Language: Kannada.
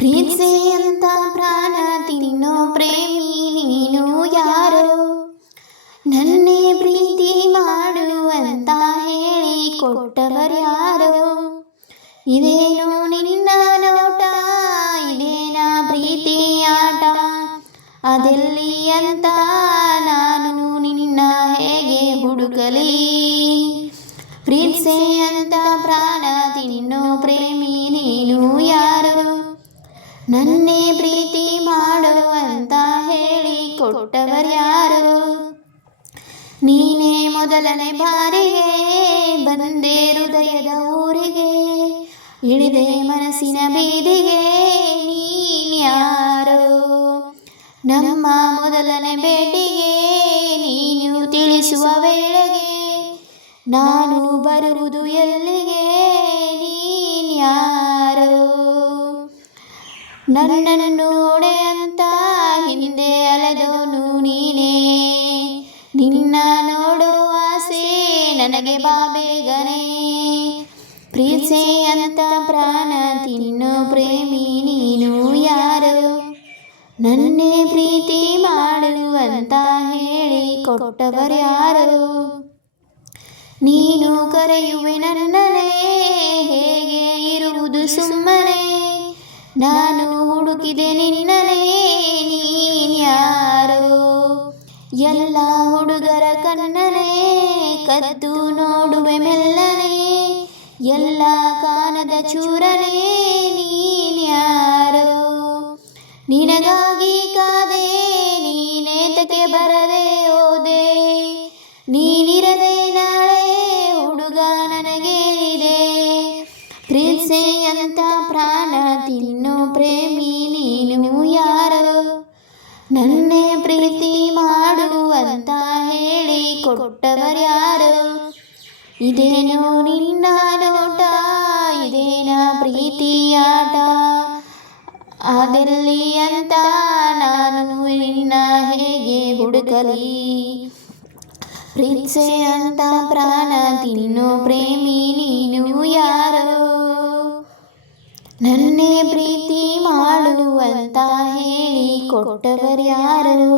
ಪ್ರೀತಿಸೆ ಅಂತ ಪ್ರಾಣ ತಿನ್ನೋ ಪ್ರೇಮಿ ನೀನು ಯಾರು? ನನ್ನೇ ಪ್ರೀತಿ ಮಾಡುವಂತ ಹೇಳಿ ಕೊಟ್ಟವರ್ಯಾರು? ಇದೇನು ನಿನ್ನ ನೋಟ, ಇದೇನಾ ಪ್ರೀತಿ ಆಟ? ಅದೆಲ್ಲಿ ಅಂತ ನಾನು ನಿನ್ನ ಹೇಗೆ ಹುಡುಕಲಿ? ಪ್ರೀತಿಸೆ ಅಂತ ಪ್ರಾಣ ತಿನ್ನೋ ಪ್ರೇಮಿ ನೀನು ಯಾರು? ನನ್ನೇ ಪ್ರೀತಿ ಮಾಡುವಂತ ಹೇಳಿ ಕೊಟ್ಟವರ್ಯಾರು? ನೀನೇ ಮೊದಲನೇ ಬಾರಿಗೆ ಬಂದೆ ಹೃದಯದ ಊರಿಗೆ, ಇಳಿದೆ ಮನಸ್ಸಿನ ಬೀದಿಗೆ ನೀನ್ಯಾರು? ನಮ್ಮ ಮೊದಲನೇ ಭೇಟಿಗೆ ನೀನು ತಿಳಿಸುವ ವೇಳೆಗೆ ನಾನು ಬರುವುದು ಎಲ್ಲಿಗೆ? ನೀನ್ಯಾರು? ನನ್ನನ್ನು ನೋಡೆ ಅಂತ ಹಿಂದೆ ಅಲೆದೋನು ನೀನೇ, ನಿನ್ನ ನೋಡುವ ಆಸೆ ನನಗೆ ಬಾ ಬೇಗನೆ. ಪ್ರೀತಿಸೆ ಅಂತ ಪ್ರಾಣ ತಿನ್ನೋ ಪ್ರೇಮಿ ನೀನು ಯಾರು? ನನ್ನೇ ಪ್ರೀತಿ ಮಾಡುವಂತ ಹೇಳಿ ಕೊಟ್ಟವರ್ಯಾರು? ನೀನು ಕರೆಯುವೆ ನನ್ನನೇ, ಹೇಗೆ ಇರುವುದು ಸುಮ್ಮನೆ? ನಾನು ಹುಡುಕಿದೆ ನಿನ್ನನೇ, ನೀನ್ಯಾರು? ಎಲ್ಲ ಹುಡುಗರ ಕಣ್ಣನೇ ಕದ್ದು ನೋಡುವೆ ಮೆಲ್ಲನೆ, ಎಲ್ಲ ಕಾನದ ಚೂರನೇ ನೀನ್ಯಾರು? ನಿನಗಾಗಿ ಕಾದೆ ನೀನೇತಕ್ಕೆ ಬರದೆ ಹೋದೆ? ನೀನಿರದೆ ನಾಳೆ ಹುಡುಗ ನನಗೇನಿದೆ? ಪ್ರೀತಿಸೆ ಅಂತ ಪ್ರಾಣ ತಿನ್ನೋ ಪ್ರೇಮಿ ನೀನು ಯಾರು? ನನ್ನೇ ಪ್ರೀತಿ ಮಾಡುವಂತ ಹೇಳಿ ಕೊಟ್ಟವರ್ಯಾರು? ಇದೇನೋ ನಿನ್ನ ನೋಟ, ಇದೇನಾ ಪ್ರೀತಿ ಆಟ? ಅದೆಲ್ಲಿ ಅಂತ ನಾನು ನಿನ್ನ ಹೇಗೆ ಹುಡುಕಲಿ? ಪ್ರೀತಿಸೆ ಅಂತ ಪ್ರಾಣ ತಿನ್ನೋ ಪ್ರೇಮಿ ನೀನು ಯಾರು? ನನ್ನೇ ಪ್ರೀತಿ ಮಾಡುವಂತ ಹೇಳಿ ಕೊಟ್ಟವರ್ಯಾರು?